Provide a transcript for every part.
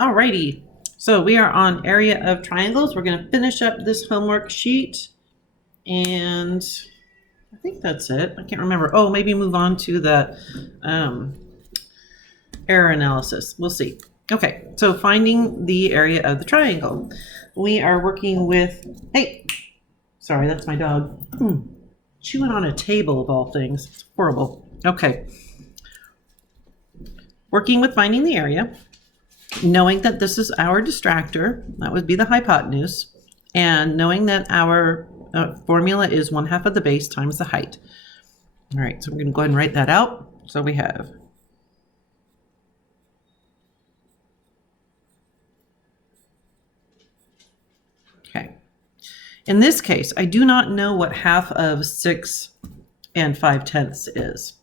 Alrighty, so we are on area of triangles. We're going to finish up this homework sheet, and I think that's it. I can't remember. Oh, maybe move on to the error analysis. We'll see. Okay, so finding the area of the triangle. We are working with, hey, sorry, that's my dog. Chewing on a table of all things. It's horrible. Okay. Working with finding the area, knowing that this is our distractor, that would be the hypotenuse, and knowing that our formula is 1/2 of the base times the height. All right, so we're going to go ahead and write that out. So we have okay. In this case, I do not know what 1/2 of 6 5/10 is.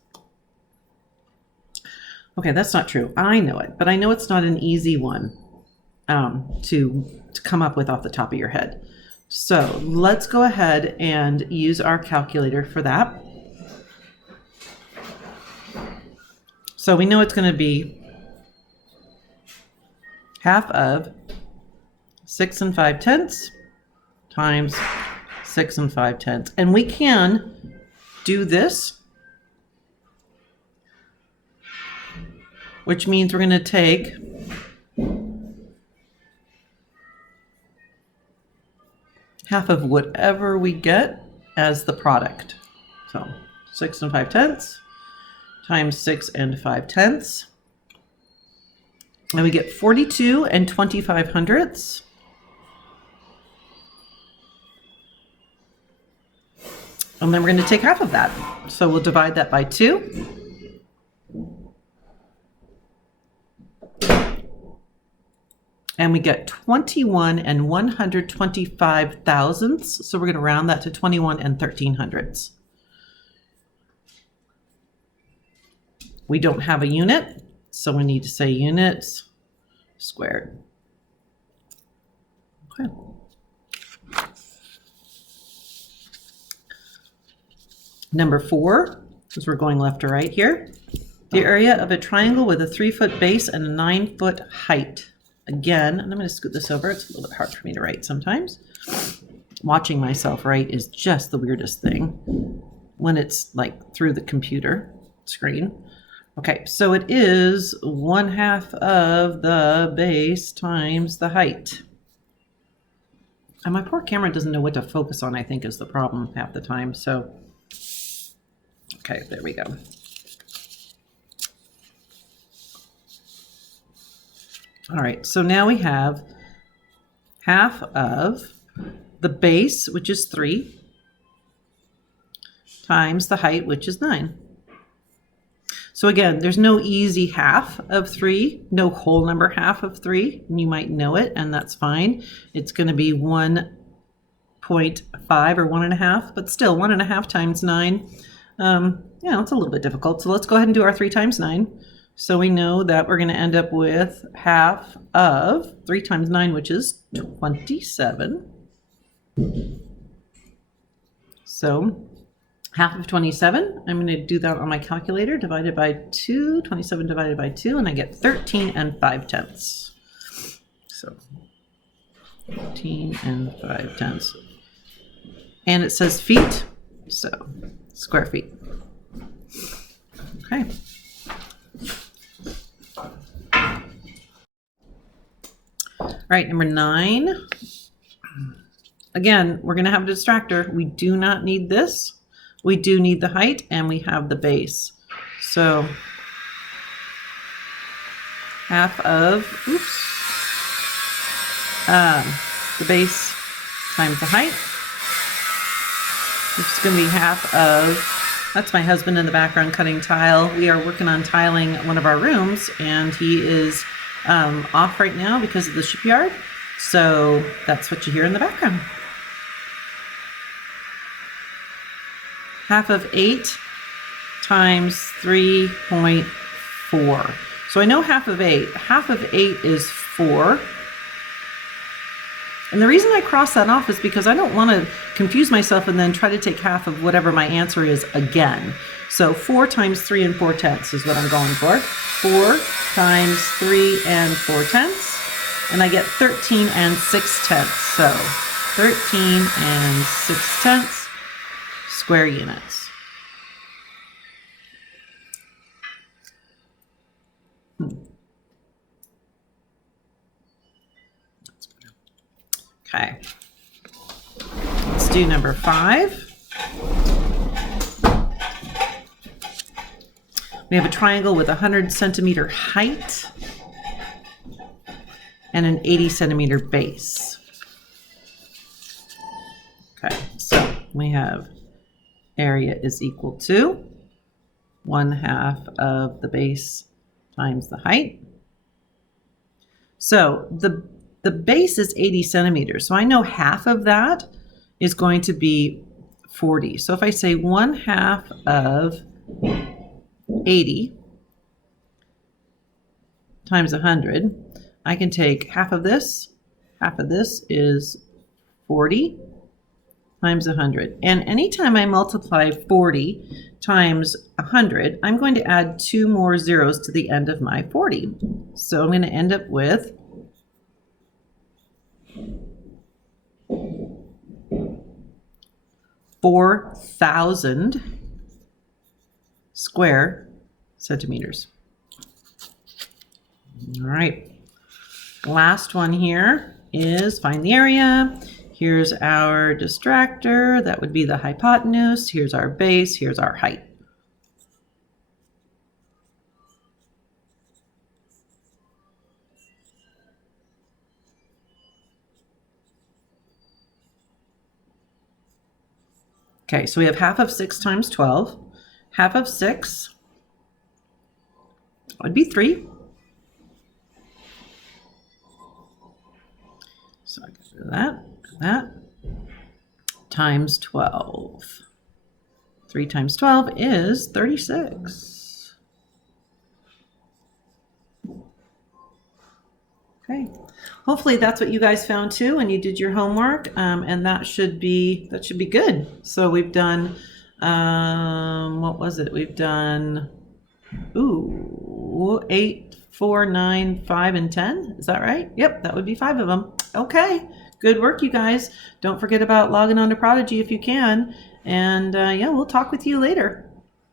Okay, that's not true. I know it, but I know it's not an easy one to come up with off the top of your head. So let's go ahead and use our calculator for that. So we know it's going to be 1/2 of 6 5/10 times 6 5/10. And we can do this, which means we're going to take half of whatever we get as the product. So 6 5/10 times 6 5/10. And we get 42 25/100. And then we're going to take half of that. So we'll divide that by 2. And we get 21 125 thousandths. So we're going to round that to 21 1300ths. We don't have a unit, so we need to say units squared. Okay. Number 4, because we're going left to right here, the area of a triangle with a 3-foot base and a 9-foot height. Again, and I'm going to scoot this over. It's a little bit hard for me to write sometimes. Watching myself write is just the weirdest thing when it's like through the computer screen. Okay, so it is 1/2 of the base times the height. And my poor camera doesn't know what to focus on, I think, is the problem half the time. So, okay, there we go. All right, so now we have 1/2 of the base, which is 3, times the height, which is 9. So again, there's no easy half of 3, no whole number half of 3. You might know it, and that's fine. It's going to be 1.5 or 1.5, but still 1.5 times 9. Yeah, it's a little bit difficult. So let's go ahead and do our 3 times 9. So we know that we're going to end up with 1/2 of 3 times 9, which is 27. So 1/2 of 27, I'm going to do that on my calculator, divided by 2, 27 divided by 2, and I get 13 5/10. So 13 5/10. And it says feet, so square feet. Okay. All right, number 9. Again, we're going to have a distractor. We do not need this. We do need the height, and we have the base. So 1/2 of, the base times the height. It's going to be 1/2 of, that's my husband in the background cutting tile. We are working on tiling one of our rooms, and he is off right now because of the shipyard. So that's what you hear in the background. 1/2 of 8 times 3.4. So I know 1/2 of 8. 1/2 of 8 is 4. And the reason I cross that off is because I don't want to confuse myself and then try to take 1/2 of whatever my answer is again. So 4 times 3 4/10 is what I'm going for. 4 times 3 4/10 and I get 13 and 6/10. So 13 and 6/10 square units. Okay, let's do number 5. We have a triangle with 100 centimeter height and an 80 centimeter base. Okay, so we have area is equal to 1/2 of the base times the height. So the base is 80 centimeters. So I know half of that is going to be 40. So if I say 1/2 of 80 times 100, I can take half of this is 40 times 100. And anytime I multiply 40 times 100, I'm going to add 2 more zeros to the end of my 40. So I'm going to end up with 4,000 square centimeters. All right, last one here is find the area. Here's our distractor, that would be the hypotenuse. Here's our base, here's our height. Okay, so we have half of 6 times 12. Half of 6 would be 3. So I can do that, times 12. 3 times 12 is 36. Okay, hopefully that's what you guys found too and you did your homework, and that should be good. So we've done, what was it? We've done, 8, 4, 9, 5, and 10. Is that right? Yep, that would be 5 of them. Okay, good work, you guys. Don't forget about logging on to Prodigy if you can. And yeah, we'll talk with you later.